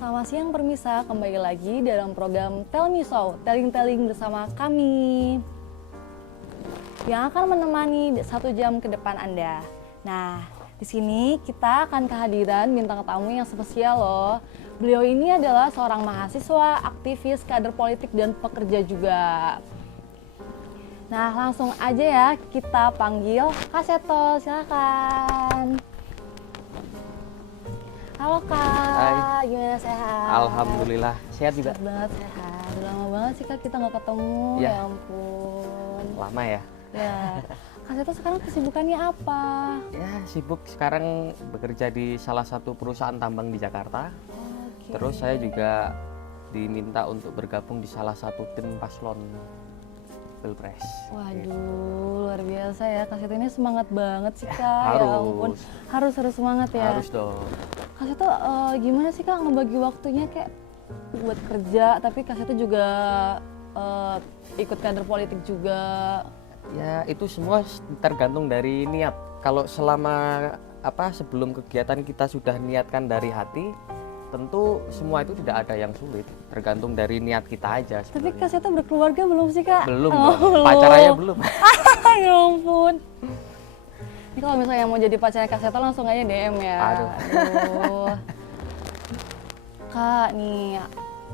Selamat siang Permisa, kembali lagi dalam program Tell Me So, Telling bersama kami yang akan menemani 1 jam ke depan Anda. Nah, di sini kita akan kehadiran bintang tamu yang spesial loh. Beliau ini adalah seorang mahasiswa, aktivis, kader politik, dan pekerja juga. Nah, langsung aja ya kita panggil Kak Seto, silakan. Halo Kak, Hai. gimana sehat? Alhamdulillah, sehat juga. Sehat banget, sehat. Udah lama banget sih Kak kita nggak ketemu, Ya. ya ampun. Lama ya? Ya, Kak Seto sekarang kesibukannya apa? Ya, sibuk sekarang bekerja di salah satu perusahaan tambang di Jakarta. Oke. Terus saya juga diminta untuk bergabung di salah satu tim paslon Pilpres. Waduh, luar biasa ya. Kak Seto ini semangat banget sih Kak. Ya ampun, Harus. harus semangat ya. Harus dong. Kak Seto gimana sih Kak ngebagi waktunya kayak buat kerja, tapi Kak Seto juga ikut kader politik juga. Ya, itu semua tergantung dari niat. Kalau selama sebelum kegiatan kita sudah niatkan dari hati, tentu semua itu tidak ada yang sulit, tergantung dari niat kita aja Tapi sebenarnya. Kak Seto berkeluarga belum sih Kak? Belum Oh, dong, pacarannya belum. Ya ampun. Ini kalau misalnya mau jadi pacarnya Kak Seto langsung aja DM ya. Aduh. Aduh. Kak, nih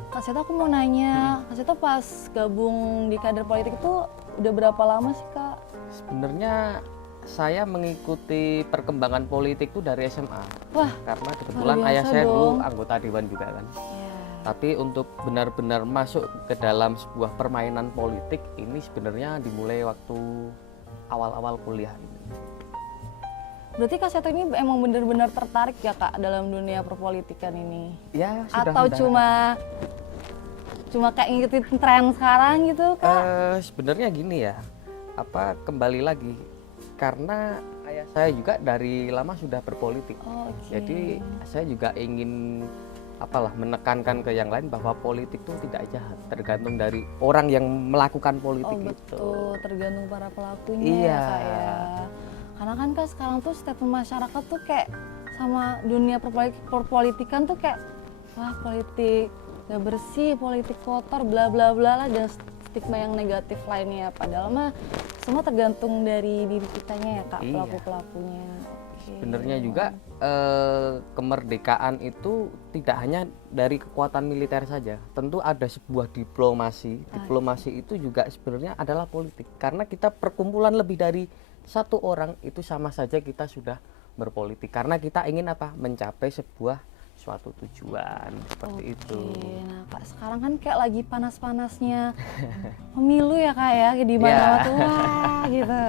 Kak Seto aku mau nanya, Kak Seto pas gabung di kader politik itu udah berapa lama sih Kak? Sebenarnya saya mengikuti perkembangan politik itu dari SMA. Wah, Karena kebetulan luar ayah biasa saya dulu dong. anggota dewan juga kan. ya. Tapi untuk benar-benar masuk ke dalam sebuah permainan politik ini sebenarnya dimulai waktu awal-awal kuliah ini. Berarti Kak Seto ini emang benar-benar tertarik ya Kak dalam dunia perpolitikan ini? Ya, sudah Atau cuma kayak ngikutin tren sekarang gitu Kak? sebenarnya gini ya. Kembali lagi karena ayah saya juga dari lama sudah berpolitik. Oh, oke. Jadi saya juga ingin menekankan ke yang lain bahwa politik itu tidak jahat, tergantung dari orang yang melakukan politik Oh itu. betul, tergantung para pelakunya Iya. ya Kak ya. Karena kan Kak sekarang tuh statement masyarakat tuh kayak sama dunia perpolitikan tuh kayak wah politik gak bersih, politik kotor, bla bla bla lah, dan stigma yang negatif lainnya. Padahal mah semua tergantung dari diri kitanya ya Kak, Iya. pelaku-pelakunya. Oke. Sebenarnya juga kemerdekaan itu tidak hanya dari kekuatan militer saja. Tentu ada sebuah diplomasi. Diplomasi itu juga sebenarnya adalah politik. Karena kita perkumpulan lebih dari satu orang itu sama saja kita sudah berpolitik. Karena kita ingin mencapai sebuah suatu tujuan seperti itu. Oke, nah Kak sekarang kan kayak lagi panas-panasnya pemilu ya Kak ya, di mana tuh wah gitu.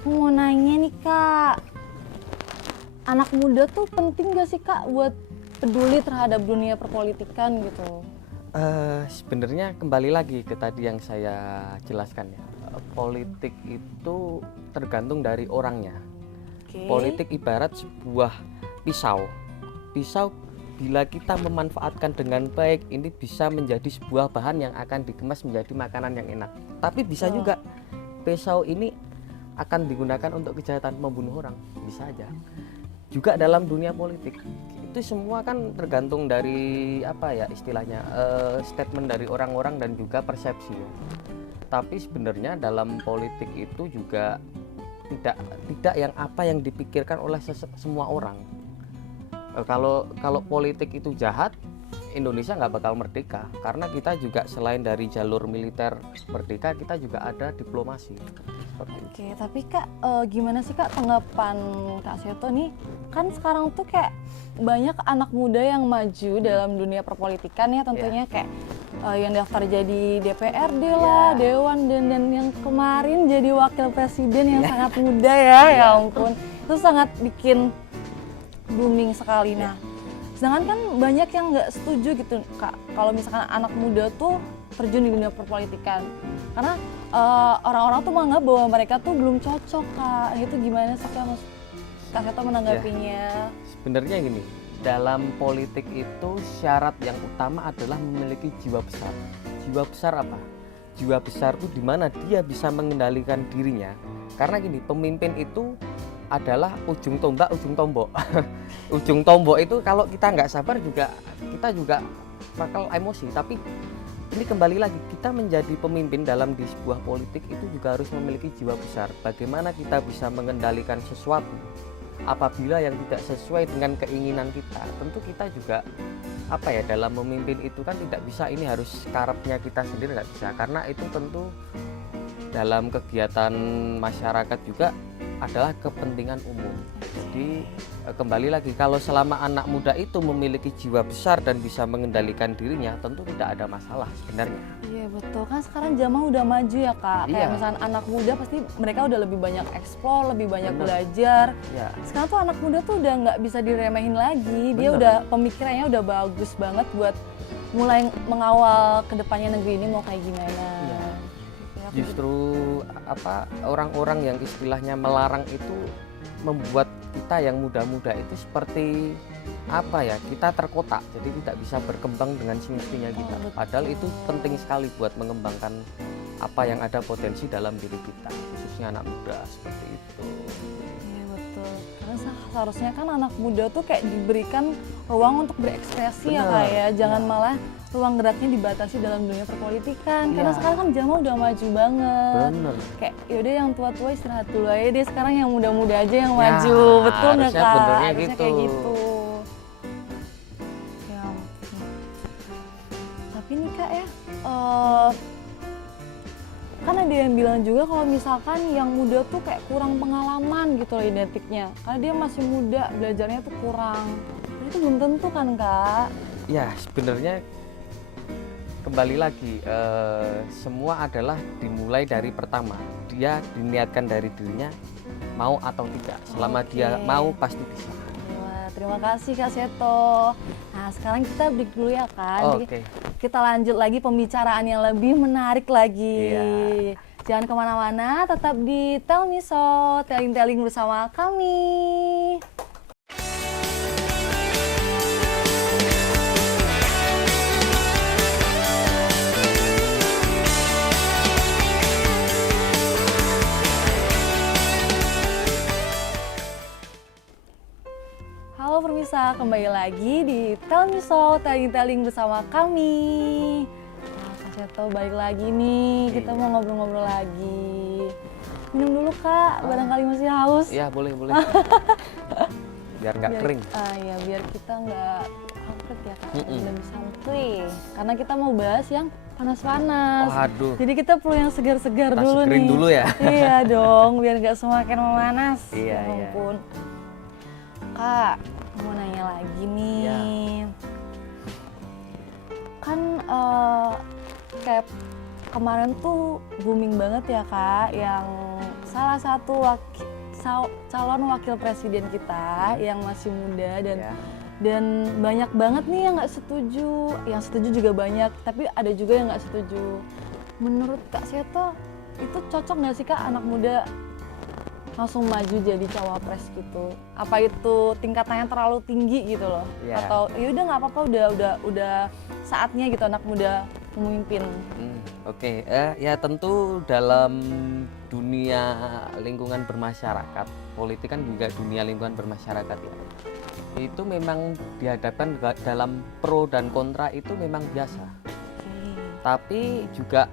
Aku mau nanya nih Kak, anak muda tuh penting gak sih Kak buat peduli terhadap dunia perpolitikan gitu? Sebenarnya kembali lagi ke tadi yang saya jelaskan ya. Politik itu tergantung dari orangnya. Oke. Politik ibarat sebuah pisau. Pisau bila kita memanfaatkan dengan baik ini bisa menjadi sebuah bahan yang akan dikemas menjadi makanan yang enak. Tapi bisa juga pisau ini akan digunakan untuk kejahatan, membunuh orang, bisa aja. Juga dalam dunia politik itu semua kan tergantung dari istilahnya statement dari orang-orang dan juga persepsi ya. Tapi sebenarnya dalam politik itu juga tidak yang dipikirkan oleh semua orang. Kalau politik itu jahat, Indonesia nggak bakal merdeka. Karena kita juga selain dari jalur militer merdeka, kita juga ada diplomasi. Oke, tapi Kak gimana sih Kak tanggapan Kak Seto nih? Kan sekarang tuh kayak banyak anak muda yang maju dalam dunia perpolitikan ya tentunya kayak yang daftar jadi DPRD lah, Dewan, dan yang kemarin jadi wakil presiden yang sangat muda ya ampun. Itu sangat bikin booming sekali. Nah, sedangkan kan banyak yang nggak setuju gitu Kak kalau misalkan anak muda tuh terjun di dunia perpolitikan karena orang-orang tuh menganggap bahwa mereka tuh belum cocok Kak. Itu gimana sih Kak Seto menanggapinya? Sebenarnya gini, dalam politik itu syarat yang utama adalah memiliki jiwa besar. Jiwa besar apa? Jiwa besar itu di mana dia bisa mengendalikan dirinya. Karena gini, pemimpin itu adalah ujung tombak, ujung tombok. Ujung tombok itu kalau kita nggak sabar juga, kita juga bakal emosi. Tapi ini kembali lagi, kita menjadi pemimpin dalam di sebuah politik itu juga harus memiliki jiwa besar. Bagaimana kita bisa mengendalikan sesuatu apabila yang tidak sesuai dengan keinginan kita. Tentu kita juga dalam memimpin itu kan tidak bisa ini harus karepnya kita sendiri, nggak bisa, karena itu tentu dalam kegiatan masyarakat juga adalah kepentingan umum. Jadi kembali lagi, kalau selama anak muda itu memiliki jiwa besar dan bisa mengendalikan dirinya, tentu tidak ada masalah sebenarnya. Iya betul, kan sekarang zaman udah maju ya Kak. Kayak Iya. misalnya anak muda pasti mereka udah lebih banyak eksplor, lebih banyak Bener. belajar. Ya, Sekarang tuh anak muda tuh udah nggak bisa diremehin lagi. Dia Bener. udah pemikirannya udah bagus banget buat mulai mengawal kedepannya negeri ini mau kayak gimana. Iya. Ya, aku justru orang-orang yang istilahnya melarang itu membuat kita yang muda-muda itu seperti kita terkotak, jadi tidak bisa berkembang dengan semestinya kita. betul. Padahal itu penting sekali buat mengembangkan apa yang ada potensi dalam diri kita, khususnya anak muda seperti itu. Iya betul. Karena seharusnya kan anak muda tuh kayak diberikan ruang untuk berekspresi ya Bener. Kak ya. Jangan Iya. malah ruang geraknya dibatasi dalam dunia perpolitikan. Karena Iya. sekarang kan zaman udah maju banget. Bener. Kayak yaudah yang tua-tua istirahat dulu aja deh, sekarang yang muda-muda aja yang Ya, maju. Betul nggak harusnya Kak? benernya Harusnya gitu. kayak gitu. Ya ampun. Tapi nih Kak ya, kan ada yang bilang juga kalau misalkan yang muda tuh kayak kurang pengalaman gitu loh identiknya. Karena dia masih muda, belajarnya tuh kurang. Tapi itu belum tentu kan Kak? Ya, sebenarnya kembali lagi, semua adalah dimulai dari pertama. Dia diniatkan dari dirinya, mau atau tidak. Selama dia Oke. mau, pasti bisa. Wah, terima kasih Kak Seto. Nah sekarang kita break dulu ya Kak. Nanti Oke. kita lanjut lagi pembicaraan yang lebih menarik lagi. Iya. Jangan kemana-mana, tetap di Tell Me So, telling-telling bersama kami. Halo pemirsa, kembali lagi di Tell Me So, telling-telling bersama kami. Nah, Kak Seto balik lagi nih, kita mau ngobrol-ngobrol lagi. Minum dulu Kak, barangkali masih haus. Iya, boleh. Biar nggak kering. Ya, biar kita nggak awkward ya Kak, Mm-mm. lebih santuy. Karena kita mau bahas yang panas-panas. Waduh, Jadi kita perlu yang segar-segar tas dulu green nih. dulu ya. Iya dong, biar nggak semakin memanas. Iya, Ya iya. ampun. Kak, mau nanya lagi nih. Ya. Kan kayak kemarin tuh booming banget ya Kak, yang salah satu calon wakil presiden kita yang masih muda Ya. dan banyak banget nih yang nggak setuju, yang setuju juga banyak, tapi ada juga yang nggak setuju. Menurut Kak Seto, itu cocok nggak sih Kak anak muda langsung maju jadi cawapres gitu? Apa itu tingkatannya terlalu tinggi gitu loh? Ya. Atau ya udah nggak apa-apa, udah saatnya gitu anak muda memimpin? Oke. Ya tentu dalam dunia lingkungan bermasyarakat, politik kan juga dunia lingkungan bermasyarakat ya. Itu memang dihadapkan dalam pro dan kontra, itu memang biasa. Tapi juga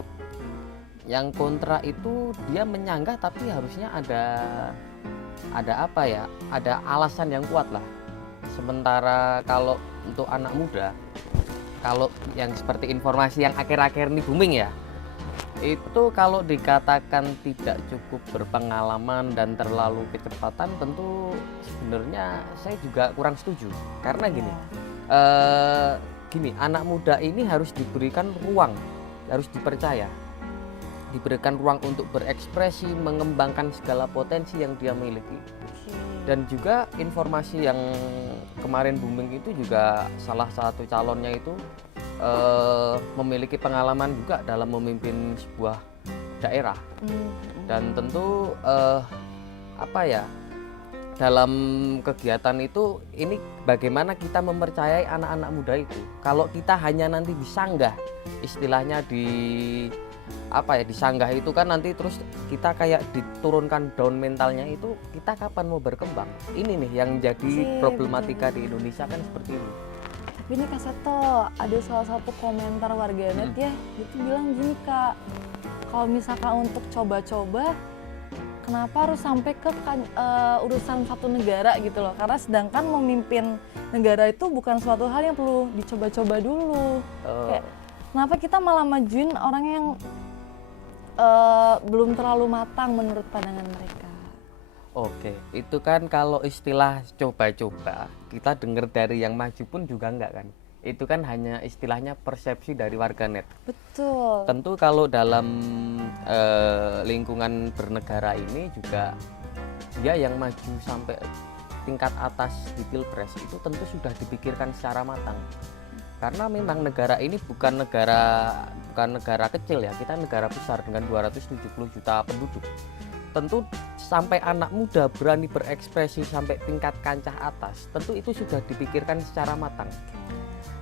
yang kontra itu dia menyanggah, tapi harusnya ada alasan yang kuat lah. Sementara kalau untuk anak muda, kalau yang seperti informasi yang akhir-akhir ini booming ya, itu kalau dikatakan tidak cukup berpengalaman dan terlalu kecepatan, tentu sebenarnya saya juga kurang setuju. Karena gini, anak muda ini harus diberikan ruang, harus diberikan ruang untuk berekspresi, mengembangkan segala potensi yang dia miliki. Dan juga informasi yang kemarin booming itu juga salah satu calonnya itu memiliki pengalaman juga dalam memimpin sebuah daerah. Dan tentu dalam kegiatan itu ini bagaimana kita mempercayai anak-anak muda itu. Kalau kita hanya nanti disanggah, istilahnya apa ya, disanggah itu kan nanti terus kita kayak diturunkan down mentalnya, itu kita kapan mau berkembang? Ini nih yang jadi Sip, problematika betul. di Indonesia kan seperti ini. Tapi ini Kak Seto, ada salah satu komentar warganet ya, itu bilang gini Kak, kalau misalkan untuk coba-coba, kenapa harus sampai ke urusan satu negara gitu loh? Karena sedangkan memimpin negara itu bukan suatu hal yang perlu dicoba-coba dulu. Kayak, kenapa kita malah majuin orang yang belum terlalu matang menurut pandangan mereka? Oke, itu kan kalau istilah coba-coba, kita dengar dari yang maju pun juga enggak kan. Itu kan hanya istilahnya persepsi dari warganet. Betul. Tentu kalau dalam lingkungan bernegara ini juga dia yang maju sampai tingkat atas di Pilpres itu tentu sudah dipikirkan secara matang. Karena memang negara ini bukan negara kecil ya, kita negara besar dengan 270 juta penduduk. Tentu sampai anak muda berani berekspresi sampai tingkat kancah atas, tentu itu sudah dipikirkan secara matang.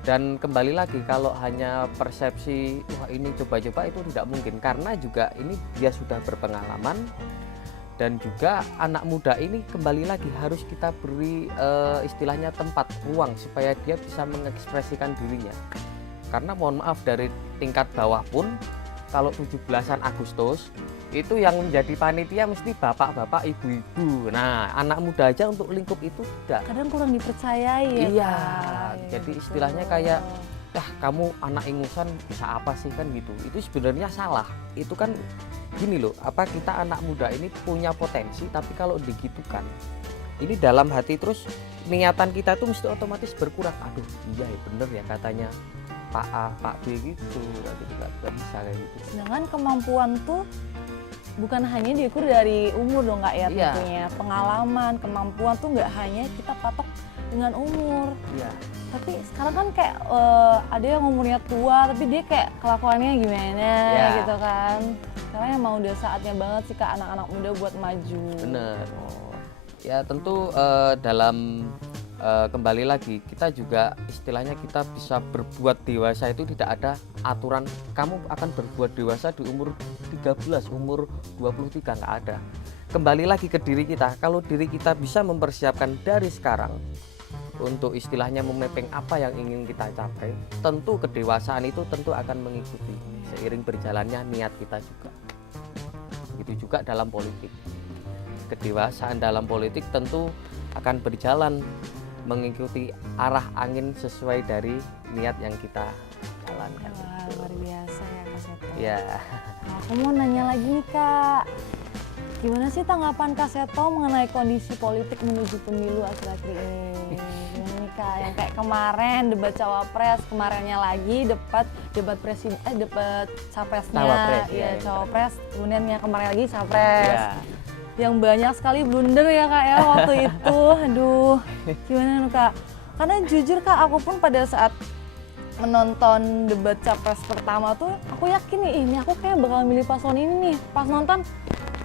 Dan kembali lagi, kalau hanya persepsi wah ini coba-coba, itu tidak mungkin, karena juga ini dia sudah berpengalaman. Dan juga anak muda ini kembali lagi harus kita beri istilahnya tempat, ruang supaya dia bisa mengekspresikan dirinya. Karena mohon maaf, dari tingkat bawah pun kalau 17-an Agustus itu yang menjadi panitia mesti bapak-bapak, ibu-ibu. Nah, anak muda aja untuk lingkup itu tidak. Kadang kurang dipercayai ya. Iya, Kak. jadi Gitu. istilahnya kayak kamu anak ingusan bisa apa sih kan gitu. Itu sebenarnya salah. Itu kan gini loh, apa kita anak muda ini punya potensi, tapi kalau digitukan, ini dalam hati terus niatan kita tuh mesti otomatis berkurang. Aduh, iya ya bener ya katanya Pak A, Pak B gitu. Tapi nggak bisa kayak gitu. Sedangkan kemampuan tuh bukan hanya diukur dari umur dong Kak ya, Iya. tentunya. Pengalaman, kemampuan tuh nggak hanya kita patok dengan umur. Iya. Tapi sekarang kan kayak ada yang umurnya tua tapi dia kayak kelakuannya gimana Ya. gitu kan. Sekarang emang udah saatnya banget sih Kak anak-anak muda buat maju. Bener. Ya tentu dalam kembali lagi kita juga istilahnya kita bisa berbuat dewasa itu tidak ada aturan kamu akan berbuat dewasa di umur 13, umur 23, nggak ada. Kembali lagi ke diri kita, kalau diri kita bisa mempersiapkan dari sekarang untuk istilahnya memepeng apa yang ingin kita capai, tentu kedewasaan itu tentu akan mengikuti seiring berjalannya niat kita juga. Begitu juga dalam politik, kedewasaan dalam politik tentu akan berjalan mengikuti arah angin sesuai dari niat yang kita jalankan. Wah, luar biasa ya Kak Seto. Ya, Nah, aku mau nanya lagi nih Kak, gimana sih tanggapan Kak Seto mengenai kondisi politik menuju pemilu akhir-akhir ini? Gimana nih Kak, yang kayak kemarin debat cawapres, kemarinnya lagi debat presiden, debat capresnya, Cawapres, ya ya, cawapres, kemudian yang kemarin lagi capres. ya. Yang banyak sekali blunder ya Kak ya waktu itu, aduh gimana nih Kak? Karena jujur Kak, aku pun pada saat menonton debat capres pertama tuh aku yakin nih ini aku kayak bakal milih paslon ini nih. Pas nonton,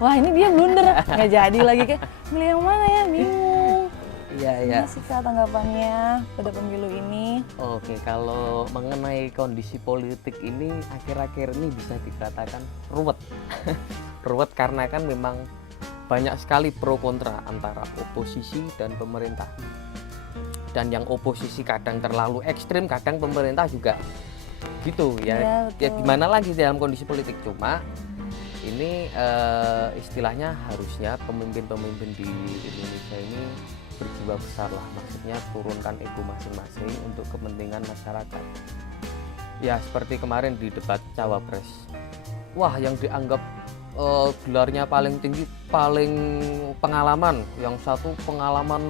wah ini dia blunder, nggak jadi lagi, kayak milih yang mana ya, bingung. Iya, iya. Gimana sih Kak tanggapannya pada pemilu ini? Oke, kalau mengenai kondisi politik ini akhir-akhir ini bisa dikatakan ruwet. Ruwet karena kan memang banyak sekali pro kontra antara oposisi dan pemerintah. Dan yang oposisi kadang terlalu ekstrim, kadang pemerintah juga gitu ya. Iya, Ya betul. gimana lagi dalam kondisi politik, cuma ini istilahnya harusnya pemimpin-pemimpin di Indonesia ini berjiwa besar lah, maksudnya turunkan ego masing-masing untuk kepentingan masyarakat. Ya seperti kemarin di debat cawapres, wah yang dianggap gelarnya paling tinggi, paling pengalaman, yang satu pengalaman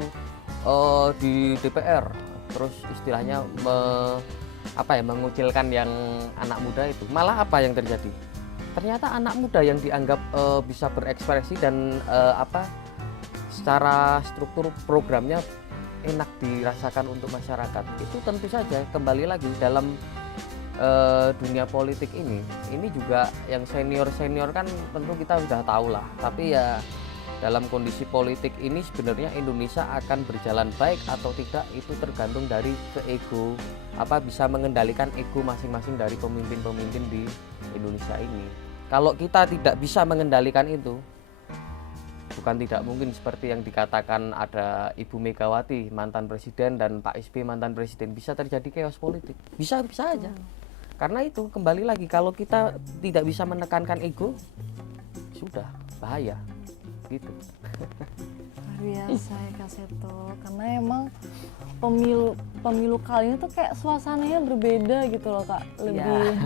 di DPR, terus istilahnya mengucilkan yang anak muda itu. Malah apa yang terjadi? Ternyata anak muda yang dianggap bisa berekspresi dan secara struktur programnya enak dirasakan untuk masyarakat. Itu tentu saja kembali lagi dalam dunia politik ini juga yang senior kan tentu kita sudah tahu lah, tapi ya dalam kondisi politik ini sebenarnya Indonesia akan berjalan baik atau tidak itu tergantung dari ego bisa mengendalikan ego masing-masing dari pemimpin-pemimpin di Indonesia ini. Kalau kita tidak bisa mengendalikan itu, bukan tidak mungkin seperti yang dikatakan ada Ibu Megawati mantan presiden dan Pak SBY mantan presiden, bisa terjadi chaos politik, bisa aja. Karena itu kembali lagi, kalau kita tidak bisa menekankan ego, sudah bahaya gitu. Luar biasa ya Kak Seto, karena emang pemilu kali ini tuh kayak suasananya berbeda gitu loh Kak. Lebih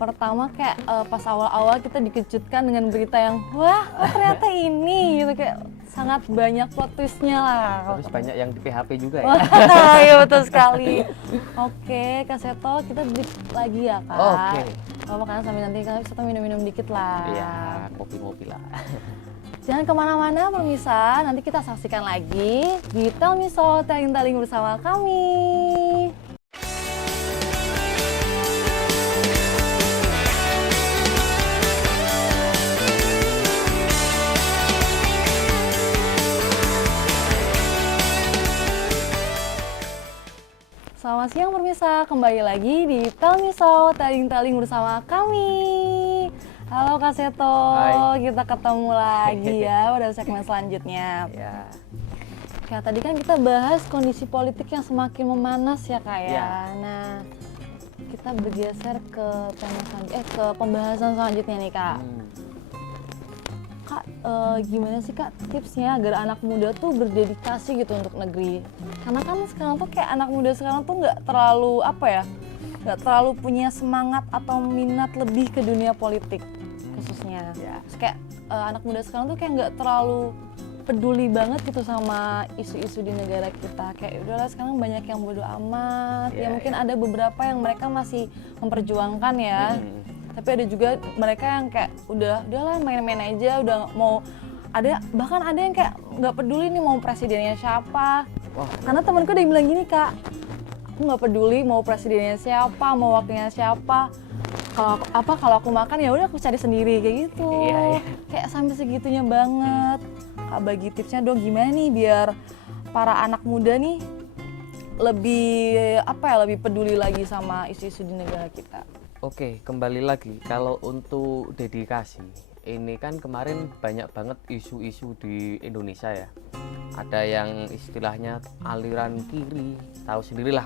pertama kayak pas awal-awal kita dikejutkan dengan berita yang wah ternyata ini gitu, kayak sangat banyak plot twistnya lah. Terus banyak yang di PHP juga ya. Wah, iya betul sekali. Oke Kak Seto, kita break lagi ya Kak. Oke. Karena sambil nanti Kak Seto minum-minum dikit lah. Iya, kopi-kopi lah. Jangan kemana-mana pemirsa, nanti kita saksikan lagi di Tell Me So Taling-Taling bersama kami. Selamat siang pemirsa, kembali lagi di Tell Me So Taling-Taling bersama kami. Halo Kak Seto, Hai. kita ketemu lagi ya pada segmen selanjutnya. Ya. Ya tadi kan kita bahas kondisi politik yang semakin memanas ya Kak ya. Ya. Nah, kita bergeser ke ke pembahasan selanjutnya nih Kak. Kak, gimana sih Kak tipsnya agar anak muda tuh berdedikasi gitu untuk negeri? Karena kan sekarang tuh kayak anak muda sekarang tuh nggak terlalu nggak terlalu punya semangat atau minat lebih ke dunia politik khususnya. Ya. Terus kayak anak muda sekarang tuh kayak nggak terlalu peduli banget gitu sama isu-isu di negara kita. Kayak udahlah sekarang banyak yang bodo amat. Ya mungkin ada beberapa yang mereka masih memperjuangkan ya. Tapi ada juga mereka yang kayak udahlah main-main aja, udah mau bahkan ada yang kayak nggak peduli nih mau presidennya siapa. Wah. Karena temanku udah bilang gini Kak, aku nggak peduli mau presidennya siapa, mau wakilnya siapa. Kalau aku makan ya udah aku cari sendiri kayak gitu. Iya. Kayak sampai segitunya banget. Kak bagi tipsnya dong gimana nih biar para anak muda nih lebih lebih peduli lagi sama isu-isu di negara kita. Oke, kembali lagi kalau untuk dedikasi, ini kan kemarin banyak banget isu-isu di Indonesia ya. Ada yang istilahnya aliran kiri, tahu sendirilah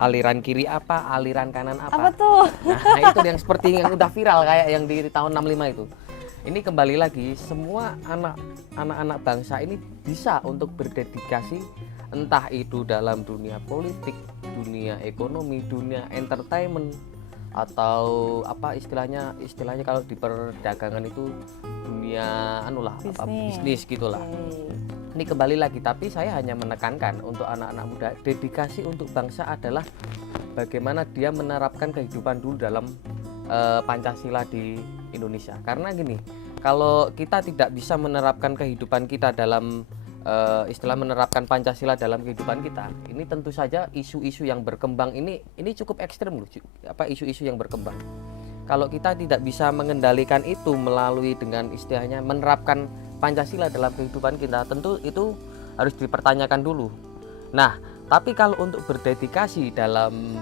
aliran kiri apa, aliran kanan apa. Apa tuh? Nah, itu yang seperti yang udah viral kayak yang di tahun 65 itu. Ini kembali lagi, semua anak-anak bangsa ini bisa untuk berdedikasi, entah itu dalam dunia politik, dunia ekonomi, dunia entertainment, atau istilahnya kalau di perdagangan itu dunia bisnis gitulah. Ini kembali lagi, tapi saya hanya menekankan untuk anak-anak muda, dedikasi untuk bangsa adalah bagaimana dia menerapkan kehidupan dulu dalam Pancasila di Indonesia. Karena gini, kalau kita tidak bisa menerapkan kehidupan kita dalam menerapkan Pancasila dalam kehidupan kita, ini tentu saja isu-isu yang berkembang ini cukup ekstrem loh, isu-isu yang berkembang. Kalau kita tidak bisa mengendalikan itu melalui dengan istilahnya menerapkan Pancasila dalam kehidupan kita, tentu itu harus dipertanyakan dulu. Nah, tapi kalau untuk berdedikasi dalam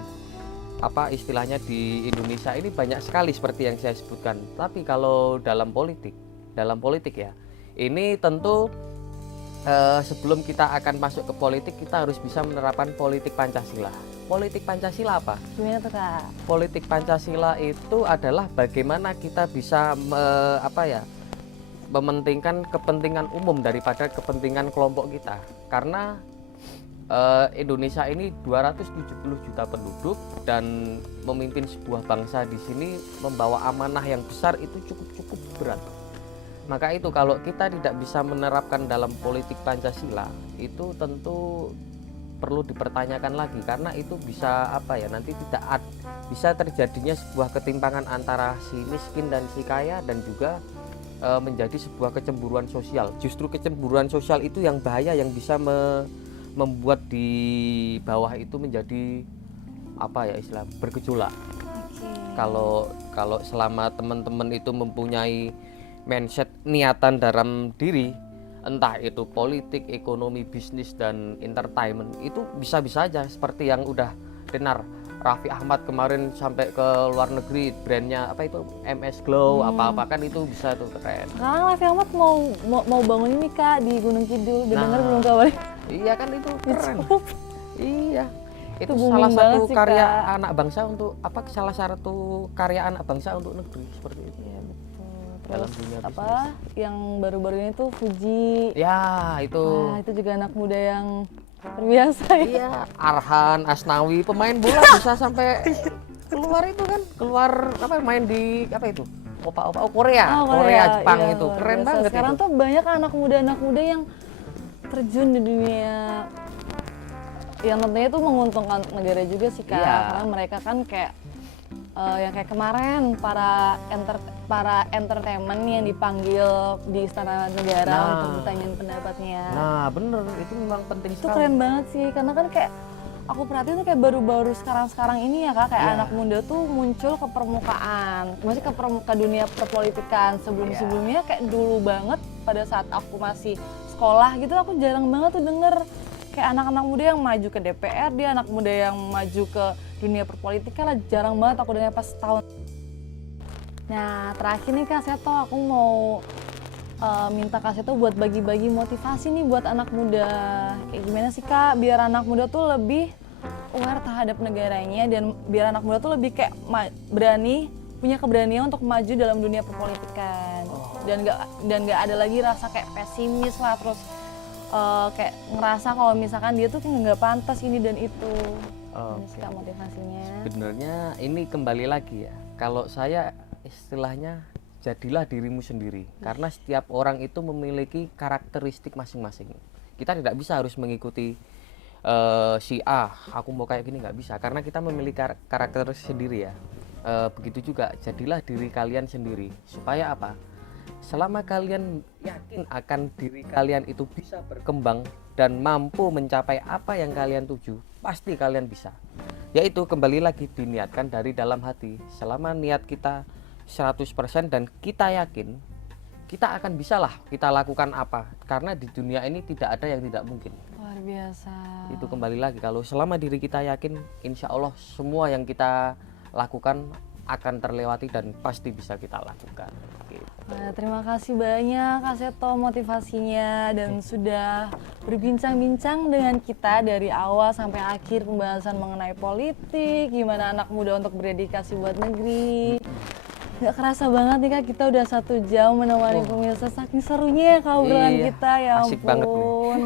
istilahnya di Indonesia ini banyak sekali seperti yang saya sebutkan. Tapi kalau dalam politik ya, ini tentu sebelum kita akan masuk ke politik, kita harus bisa menerapkan politik Pancasila. Politik Pancasila apa? Gimana tuh Kak? Politik Pancasila itu adalah bagaimana kita bisa mementingkan kepentingan umum daripada kepentingan kelompok kita. Karena Indonesia ini 270 juta penduduk dan memimpin sebuah bangsa di sini membawa amanah yang besar itu cukup berat. Maka itu kalau kita tidak bisa menerapkan dalam politik Pancasila, itu tentu perlu dipertanyakan lagi, karena itu bisa nanti tidak bisa terjadinya sebuah ketimpangan antara si miskin dan si kaya, dan juga menjadi sebuah kecemburuan sosial. Justru kecemburuan sosial itu yang bahaya, yang bisa membuat di bawah itu menjadi bergejolak. Kalau selama teman-teman itu mempunyai mindset niatan dalam diri, entah itu politik, ekonomi, bisnis, dan entertainment, itu bisa-bisa aja seperti yang udah tenar Raffi Ahmad kemarin sampai ke luar negeri, brandnya apa itu MS Glow apa-apa kan, itu bisa tuh keren. Sekarang Raffi Ahmad mau bangun ini Kak di Gunung Kidul, udah Nah, denger belum kabarnya? Iya kan, itu keren. Iya, itu booming salah banget satu sih, karya Kak. anak bangsa untuk apa, salah satu karya anak bangsa untuk negeri seperti itu. Iya betul. Dalam Terus dunia apa yang baru-baru ini tuh Fuji. Ya, itu. Wah, itu juga anak muda yang luar biasa ya. Iya, Arhan Asnawi, pemain bola bisa sampai keluar itu kan, keluar apa, main di apa itu? Opa-opa Korea, Oh, Korea, Jepang iya, itu. luar Keren biasa. banget Sekarang itu. tuh banyak anak muda yang terjun di dunia yang tentunya itu menguntungkan negara juga sih Kak. Iya. Karena mereka kan kayak yang kayak kemarin para entertainment yang dipanggil di Istana Negara Nah. untuk ditanyain pendapatnya. Nah, bener, itu memang penting Itu sekali. keren banget sih, karena kan kayak aku perhatiin tuh kayak baru-baru sekarang ini ya Kak, kayak Iya. anak muda tuh muncul ke permukaan, maksudnya ke dunia perpolitikan. Sebelumnya kayak dulu banget pada saat aku masih sekolah gitu, aku jarang banget tuh denger kayak anak-anak muda yang maju ke DPR, dia anak muda yang maju ke dunia perpolitikan lah, jarang banget aku dengar pas tahun. Nah terakhir nih Kak Seto, aku mau minta Kak Seto buat bagi-bagi motivasi nih buat anak muda. Kayak gimana sih Kak biar anak muda tuh lebih aware terhadap negaranya, dan biar anak muda tuh lebih kayak punya keberanian untuk maju dalam dunia perpolitikan. Dan nggak ada lagi rasa kayak pesimis lah, terus kayak ngerasa kalau misalkan dia tuh nggak pantas ini dan itu. Gimana sih Kak motivasinya? Sebenarnya ini kembali lagi ya, kalau saya istilahnya jadilah dirimu sendiri, karena setiap orang itu memiliki karakteristik masing-masing. Kita tidak bisa harus mengikuti si A, aku mau kayak gini, nggak bisa, karena kita memiliki karakter sendiri ya. Begitu juga, jadilah diri kalian sendiri. Supaya apa? Selama kalian yakin akan diri kalian itu bisa berkembang dan mampu mencapai apa yang kalian tuju, pasti kalian bisa. Yaitu kembali lagi diniatkan dari dalam hati. Selama niat kita 100% dan kita yakin, kita akan bisa lah kita lakukan apa. Karena di dunia ini tidak ada yang tidak mungkin. Luar biasa. Itu kembali lagi, kalau selama diri kita yakin, insya Allah semua yang kita lakukan akan terlewati dan pasti bisa kita lakukan gitu. Nah, terima kasih banyak Kak Seto motivasinya, dan sudah berbincang-bincang dengan kita dari awal sampai akhir pembahasan mengenai politik, gimana anak muda untuk berdedikasi buat negeri. Gak kerasa banget nih Kak, kita udah 1 jam menemani pemirsa, saking serunya ya Kak obrolan Iya, kita, ya asik banget nih. ampun.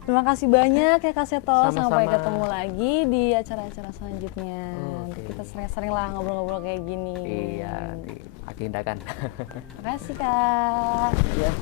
Terima kasih banyak ya Kak Seto, sampai Sama-sama. ketemu lagi di acara-acara selanjutnya. Nanti Oke. kita sering-sering lah ngobrol-ngobrol kayak gini. Iya, diagendakan. Terima kasih Kak. Ya.